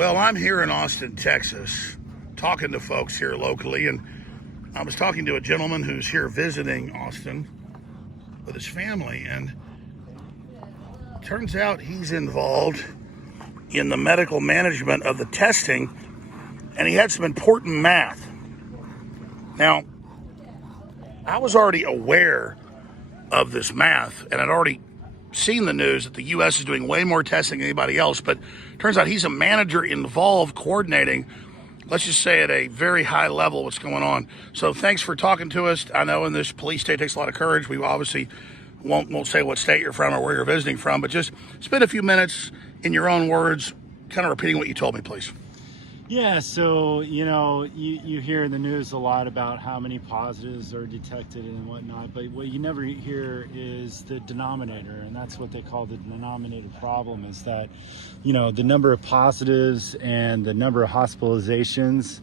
Well, I'm here in Austin, Texas, talking to folks here locally, and I was talking to a gentleman who's here visiting Austin with his family, and turns out he's involved in the medical management of the testing, and he had some important math. Now, I was already aware of this math, and I'd already seen the news that the U.S. is doing way more testing than anybody else, but turns out he's a manager involved coordinating, let's just say at a very high level, what's going on. So thanks for talking to us. I know in this police state takes a lot of courage. We obviously won't say what state you're from or where you're visiting from, but just spend a few minutes in your own words, kind of repeating what you told me, please. Yeah, so, you hear in the news a lot about how many positives are detected and whatnot, but what you never hear is the denominator, and that's what they call the denominator problem, is that, the number of positives and the number of hospitalizations,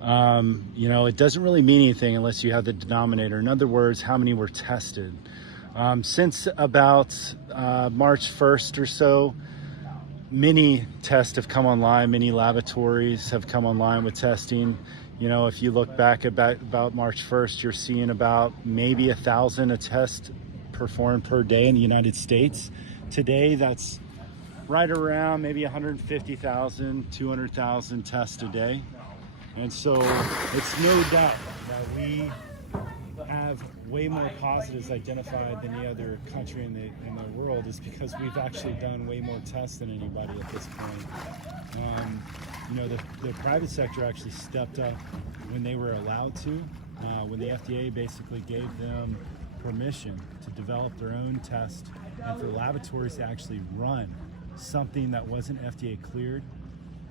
it doesn't really mean anything unless you have the denominator. In other words, how many were tested. Since about March 1st or so, many tests have come online, many laboratories have come online with testing. If you look back about March 1st, you're seeing about maybe 1,000 a test performed per day in the United States. Today, that's right around maybe 150,000, 200,000 tests a day. And so it's no doubt that we have way more positives identified than any other country in the world, is because we've actually done way more tests than anybody at this point. The private sector actually stepped up when they were allowed to, when the FDA basically gave them permission to develop their own test and for laboratories to actually run something that wasn't FDA cleared.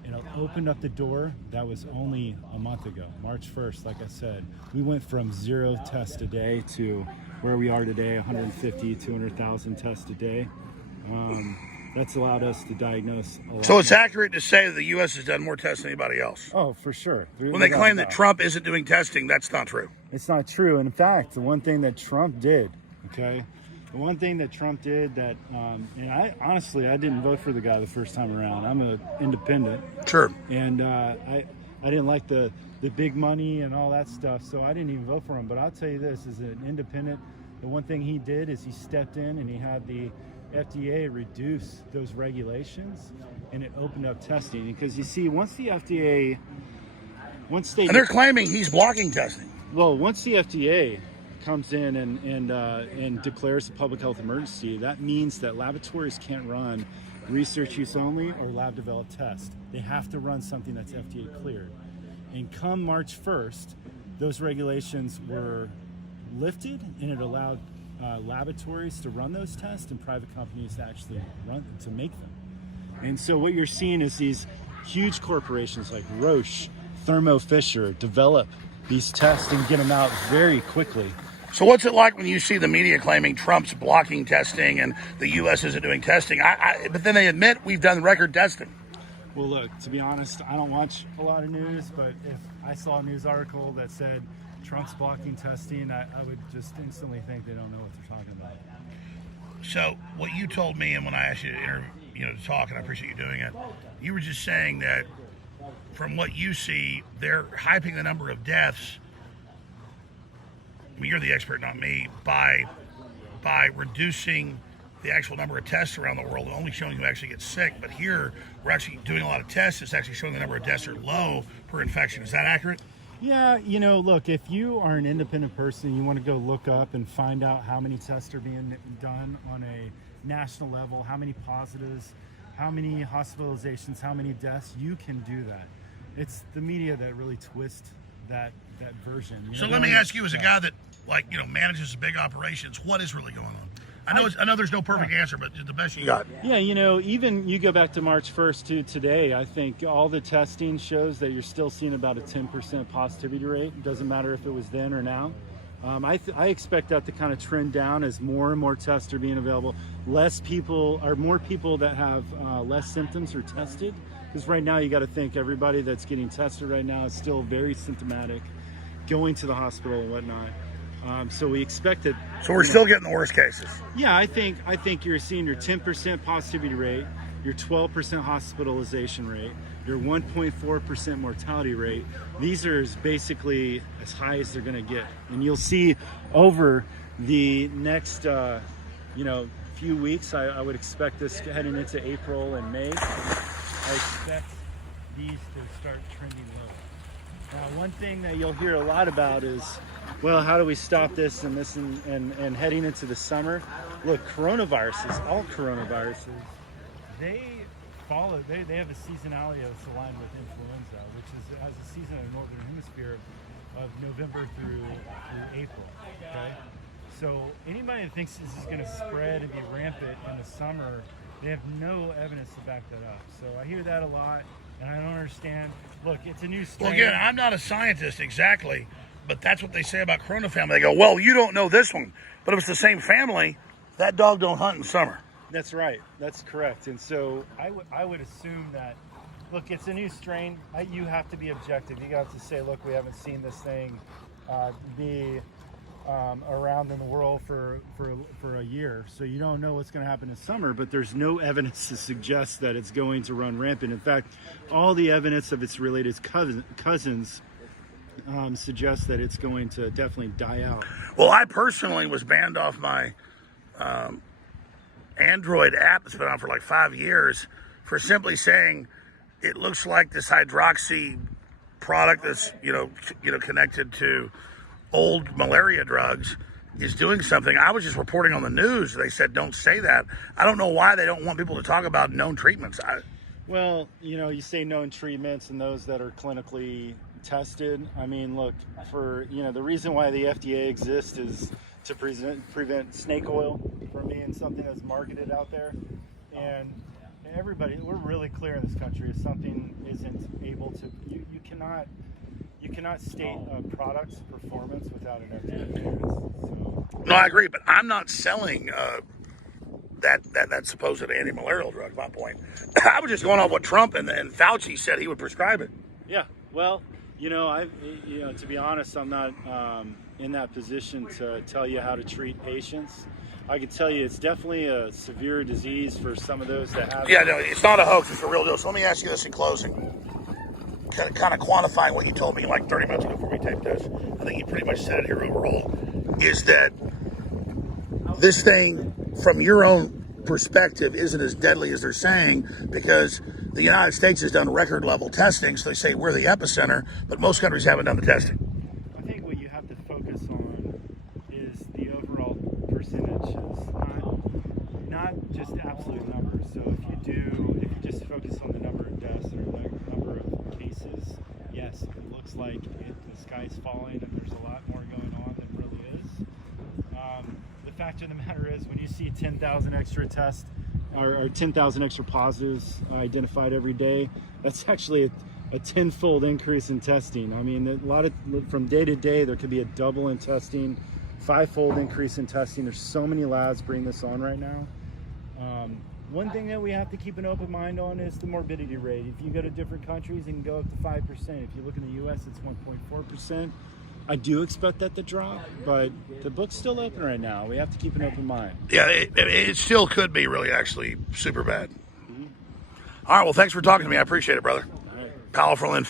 And it opened up the door. That was only a month ago, March 1st. Like I said, we went from 0 tests a day to where we are today, 150, 200,000 tests a day. That's allowed us to diagnose a lot. So it's accurate to say that the U.S. has done more tests than anybody else. Oh, for sure. When they claim that Trump isn't doing testing, that's not true. It's not true. And in fact, the one thing that Trump did, the one thing that Trump did that, and I didn't vote for the guy the first time around. I'm an independent. Sure. And I didn't like the big money and all that stuff, so I didn't even vote for him. But I'll tell you this, as an independent, the one thing he did is he stepped in and he had the FDA reduce those regulations, and it opened up testing. Because you see, once the FDA, and they're claiming he's blocking testing. Well, once the FDA comes in and declares a public health emergency, that means that laboratories can't run research use only or lab developed tests. They have to run something that's FDA cleared. And come March 1st, those regulations were lifted, and it allowed laboratories to run those tests and private companies to actually make them. And so what you're seeing is these huge corporations like Roche, Thermo Fisher develop these tests and get them out very quickly. So what's it like when you see the media claiming Trump's blocking testing and the U.S. isn't doing testing? But then they admit we've done record testing. Well, look, to be honest, I don't watch a lot of news, but if I saw a news article that said Trump's blocking testing, I would just instantly think they don't know what they're talking about. So what you told me, and when I asked you to talk, and I appreciate you doing it, you were just saying that from what you see, they're hyping the number of deaths. I mean, you're the expert, not me, by reducing the actual number of tests around the world and only showing who actually gets sick. But here, we're actually doing a lot of tests. It's actually showing the number of deaths are low per infection. Is that accurate? Yeah, look, if you are an independent person, you want to go look up and find out how many tests are being done on a national level, how many positives, how many hospitalizations, how many deaths, you can do that. It's the media that really twists that version. So let me ask you, as a guy that manages big operations, what is really going on? I know there's no perfect answer, but the best you got. Yeah, even you go back to March 1st to today, I think all the testing shows that you're still seeing about a 10% positivity rate. It doesn't matter if it was then or now. I expect that to kind of trend down as more and more tests are being available. More people that have less symptoms are tested. Because right now you got to think everybody that's getting tested right now is still very symptomatic, going to the hospital and whatnot. So we expect it. So we're still getting the worst cases. Yeah, I think you're seeing your 10% positivity rate. your 12% hospitalization rate, your 1.4% mortality rate. These are basically as high as they're going to get. And you'll see over the next, few weeks, I would expect this heading into April and May. I expect these to start trending low. Now, one thing that you'll hear a lot about is, well, how do we stop this and heading into the summer? Look, coronaviruses, all coronaviruses, they have a seasonality that's aligned with influenza, which has a season in the northern hemisphere of November through April. Okay, so anybody that thinks this is going to spread and be rampant in the summer, they have no evidence to back that up. So I hear that a lot, and I don't understand. Look, it's a new strain. Well, again, I'm not a scientist exactly, but that's what they say about Corona family. They go, well, you don't know this one, but if it's the same family, that dog don't hunt in summer. That's right. That's correct. And so I would assume that, look, it's a new strain. You have to be objective. You got to say, look, we haven't seen this thing be around in the world for a year, so you don't know what's going to happen in summer. But there's no evidence to suggest that it's going to run rampant. In fact, all the evidence of its related cousins suggests that it's going to definitely die out. Well, I personally was banned off my Android app that's been on for like 5 years for simply saying it looks like this hydroxy product that's connected to old malaria drugs is doing something. I was just reporting on the news. They said don't say that. I don't know why they don't want people to talk about known treatments. Well, you say known treatments and those that are clinically tested. I mean, look, for the reason why the FDA exists is to prevent snake oil from being something that's marketed out there. And everybody, we're really clear in this country, if something isn't able to, you cannot state a product's performance without an FDA clearance. So, no, I agree, but I'm not selling that supposed anti-malarial drug. My point. I was just going off what Trump and Fauci said he would prescribe it. Yeah, well, to be honest, I'm not in that position to tell you how to treat patients. I can tell you it's definitely a severe disease for some of those that have. Yeah, no, it's not a hoax. It's a real deal. So let me ask you this in closing. Kind of quantifying what you told me like 30 minutes ago before we taped this. I think you pretty much said it here overall. Is that this thing, from your own perspective, isn't as deadly as they're saying, because the United States has done record level testing, so they say we're the epicenter, but most countries haven't done the testing. I think what you have to focus on is the overall percentages, not just absolute numbers. So if you just focus on the number of deaths or the number of cases, yes, it looks like the sky's falling and there's a lot more going on than really is. The fact of the matter is, when you see 10,000 extra tests or 10,000 extra positives identified every day, that's actually a tenfold increase in testing. I mean, from day to day, there could be a double in testing, fivefold increase in testing. There's so many labs bringing this on right now. One thing that we have to keep an open mind on is the morbidity rate. If you go to different countries, it can go up to 5%. If you look in the U.S., it's 1.4%. I do expect that to drop, but the book's still open right now. We have to keep an open mind. Yeah, it still could be really actually super bad. Mm-hmm. All right, well, thanks for talking to me. I appreciate it, brother. All right. Powerful info.